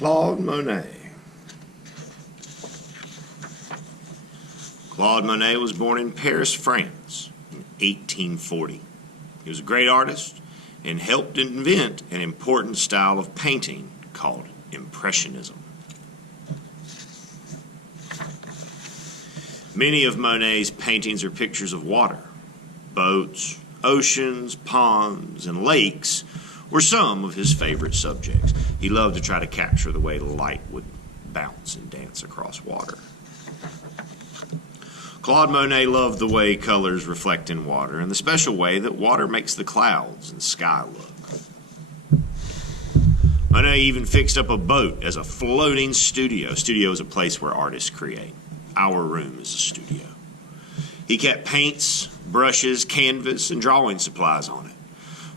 Claude Monet. Claude Monet was born in Paris, France in 1840. He was a great artist and helped invent an important style of painting called Impressionism. Many of Monet's paintings are pictures of water. Boats, oceans, ponds, and lakes were some of his favorite subjects. He loved to try to capture the way the light would bounce and dance across water. Claude Monet loved the way colors reflect in water and the special way that water makes the clouds and sky look. Monet even fixed up a boat as a floating studio. A studio is a place where artists create. Our room is a studio. He kept paints, brushes, canvas, and drawing supplies on it.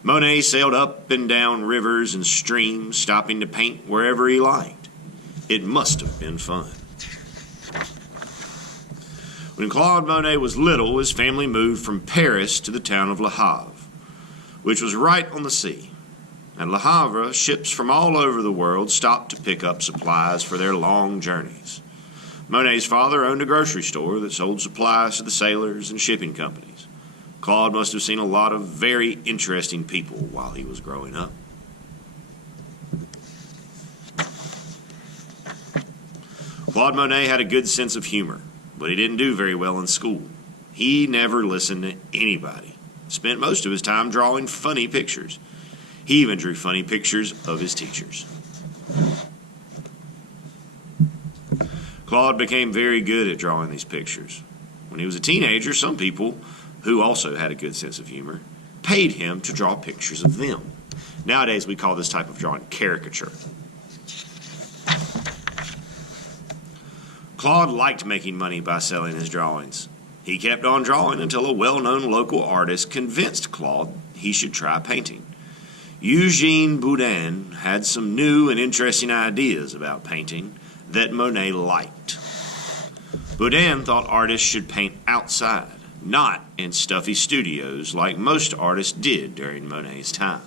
Monet sailed up and down rivers and streams, stopping to paint wherever he liked. It must have been fun. When Claude Monet was little, his family moved from Paris to the town of Le Havre, which was right on the sea. At Le Havre, ships from all over the world stopped to pick up supplies for their long journeys. Monet's father owned a grocery store that sold supplies to the sailors and shipping companies. Claude must have seen a lot of very interesting people while he was growing up. Claude Monet had a good sense of humor, but he didn't do very well in school. He never listened to anybody. Spent most of his time drawing funny pictures. He even drew funny pictures of his teachers. Claude became very good at drawing these pictures. When he was a teenager, some people, who also had a good sense of humor, paid him to draw pictures of them. Nowadays, we call this type of drawing caricature. Claude liked making money by selling his drawings. He kept on drawing until a well-known local artist convinced Claude he should try painting. Eugene Boudin had some new and interesting ideas about painting that Monet liked. Boudin thought artists should paint outside, not in stuffy studios like most artists did during Monet's time.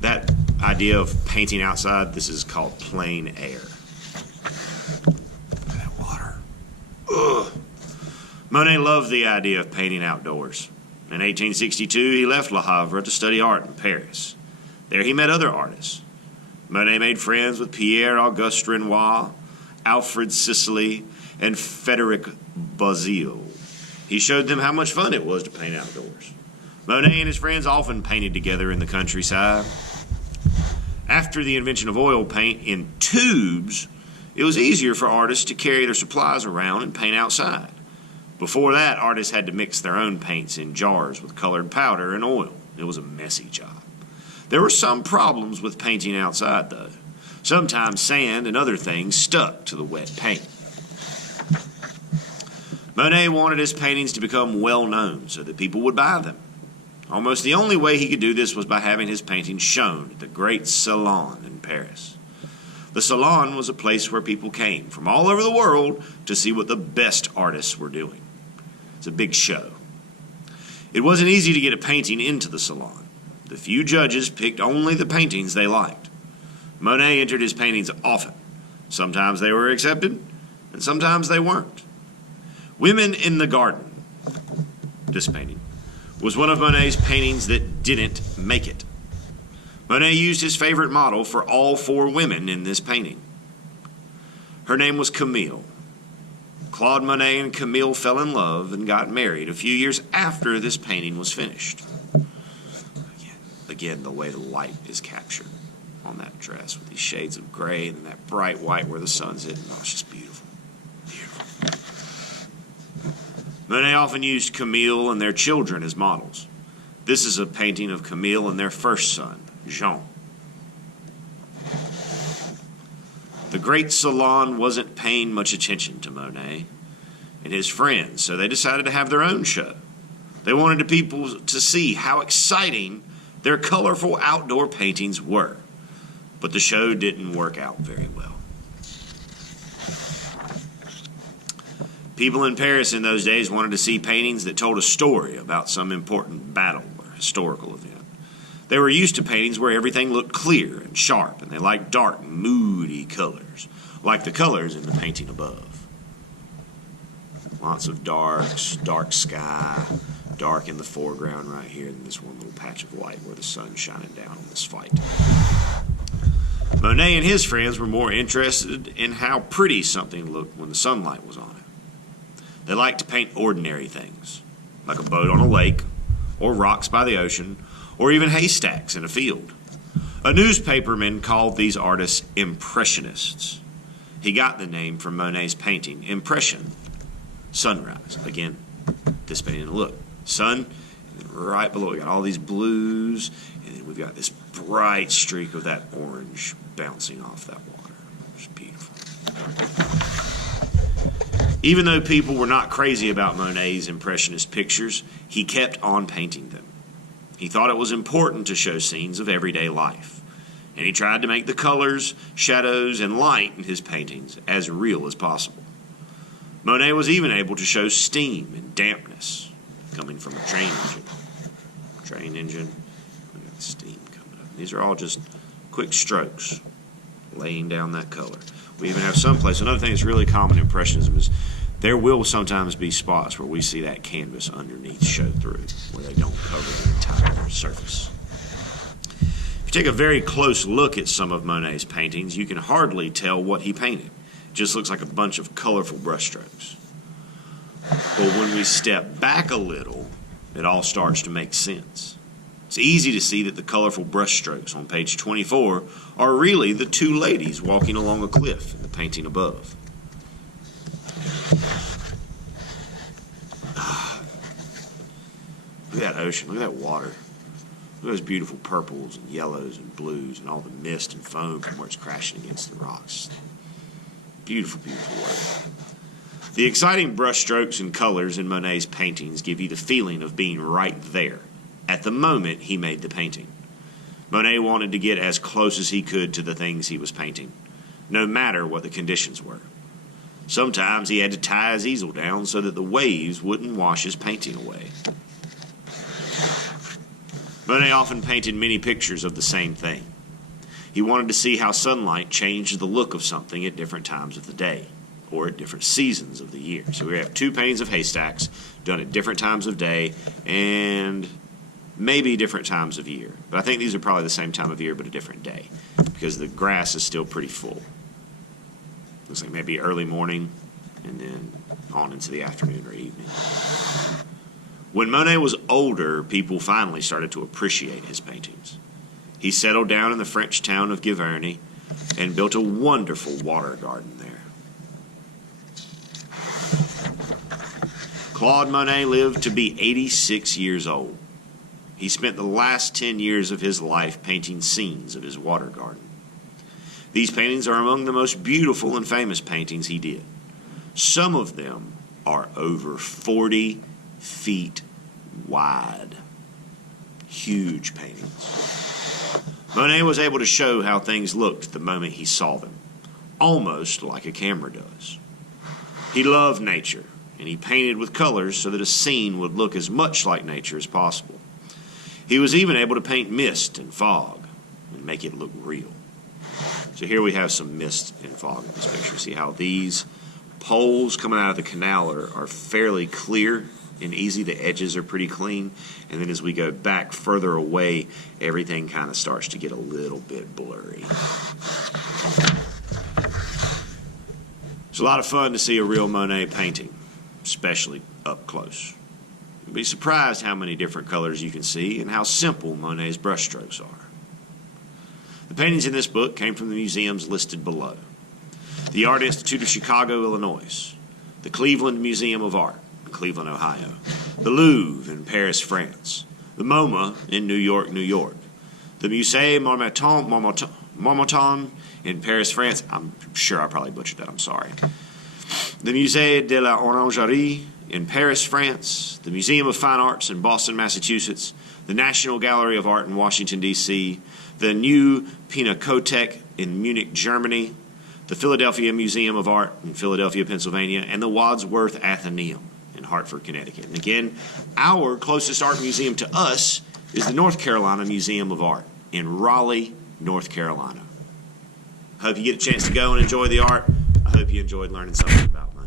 That idea of painting outside, this is called plein air. Look at that water. Ugh. Monet loved the idea of painting outdoors. In 1862, he left Le Havre to study art in Paris. There he met other artists. Monet made friends with Pierre-Auguste Renoir, Alfred Sisley, and Frédéric Bazille. He showed them how much fun it was to paint outdoors. Monet and his friends often painted together in the countryside. After the invention of oil paint in tubes, it was easier for artists to carry their supplies around and paint outside. Before that, artists had to mix their own paints in jars with colored powder and oil. It was a messy job. There were some problems with painting outside, though. Sometimes sand and other things stuck to the wet paint. Monet wanted his paintings to become well-known so that people would buy them. Almost the only way he could do this was by having his paintings shown at the great Salon in Paris. The Salon was a place where people came from all over the world to see what the best artists were doing. It's a big show. It wasn't easy to get a painting into the Salon. The few judges picked only the paintings they liked. Monet entered his paintings often. Sometimes they were accepted, and sometimes they weren't. Women in the Garden, this painting, was one of Monet's paintings that didn't make it. Monet used his favorite model for all four women in this painting. Her name was Camille. Claude Monet and Camille fell in love and got married a few years after this painting was finished. Again, the way the light is captured on that dress with these shades of gray and then that bright white where the sun's hitting. Oh, it's just beautiful. Beautiful. Monet often used Camille and their children as models. This is a painting of Camille and their first son, Jean. The great Salon wasn't paying much attention to Monet and his friends, so they decided to have their own show. They wanted people to see how exciting their colorful outdoor paintings were, but the show didn't work out very well. People in Paris in those days wanted to see paintings that told a story about some important battle or historical event. They were used to paintings where everything looked clear and sharp, and they liked dark, moody colors, like the colors in the painting above. Lots of darks, dark sky, dark in the foreground right here, and this one little patch of light where the sun's shining down on this fight. Monet and his friends were more interested in how pretty something looked when the sunlight was on it. They liked to paint ordinary things, like a boat on a lake, or rocks by the ocean, or even haystacks in a field. A newspaperman called these artists impressionists. He got the name from Monet's painting, Impression, sunrise. Again, this painting, look, sun, and then right below we got all these blues, and then we've got this bright streak of that orange bouncing off that water. It's beautiful. Even though people were not crazy about Monet's impressionist pictures, he kept on painting them. He thought it was important to show scenes of everyday life, and he tried to make the colors, shadows, and light in his paintings as real as possible. Monet was even able to show steam and dampness coming from a train engine. We got steam coming up. These are all just quick strokes, laying down that color. We even have someplace, another thing that's really common in Impressionism is there will sometimes be spots where we see that canvas underneath show through, where they don't cover the entire surface. If you take a very close look at some of Monet's paintings, you can hardly tell what he painted. It just looks like a bunch of colorful brushstrokes. But when we step back a little, it all starts to make sense. It's easy to see that the colorful brushstrokes on page 24 are really the two ladies walking along a cliff in the painting above. Look at that ocean, look at that water. Look at those beautiful purples and yellows and blues and all the mist and foam from where it's crashing against the rocks. Beautiful, beautiful work. The exciting brushstrokes and colors in Monet's paintings give you the feeling of being right there at the moment he made the painting. Monet wanted to get as close as he could to the things he was painting, no matter what the conditions were. Sometimes he had to tie his easel down so that the waves wouldn't wash his painting away. Monet often painted many pictures of the same thing. He wanted to see how sunlight changed the look of something at different times of the day, or at different seasons of the year. So we have two paintings of haystacks done at different times of day and maybe different times of year. But I think these are probably the same time of year but a different day because the grass is still pretty full. Looks like maybe early morning and then on into the afternoon or evening. When Monet was older, people finally started to appreciate his paintings. He settled down in the French town of Giverny and built a wonderful water garden there. Claude Monet lived to be 86 years old. He spent the last 10 years of his life painting scenes of his water garden. These paintings are among the most beautiful and famous paintings he did. Some of them are over 40 feet wide. Huge paintings. Monet was able to show how things looked the moment he saw them, almost like a camera does. He loved nature, and he painted with colors so that a scene would look as much like nature as possible. He was even able to paint mist and fog and make it look real. So here we have some mist and fog in this picture. See how these poles coming out of the canal are fairly clear and easy. The edges are pretty clean. And then as we go back further away, everything kind of starts to get a little bit blurry. It's a lot of fun to see a real Monet painting, especially up close. You'll be surprised how many different colors you can see and how simple Monet's brushstrokes are. The paintings in this book came from the museums listed below: the Art Institute of Chicago, Illinois, the Cleveland Museum of Art in Cleveland, Ohio, the Louvre in Paris, France, the MoMA in New York, New York, the Musée Marmottan in Paris, France. I'm sure I probably butchered that, I'm sorry. The Musée de l'Orangerie in Paris, France, the Museum of Fine Arts in Boston, Massachusetts, the National Gallery of Art in Washington, D.C., the New Pinakothek in Munich, Germany, the Philadelphia Museum of Art in Philadelphia, Pennsylvania, and the Wadsworth Atheneum in Hartford, Connecticut. And again, our closest art museum to us is the North Carolina Museum of Art in Raleigh, North Carolina. I hope you get a chance to go and enjoy the art. I hope you enjoyed learning something about Monet.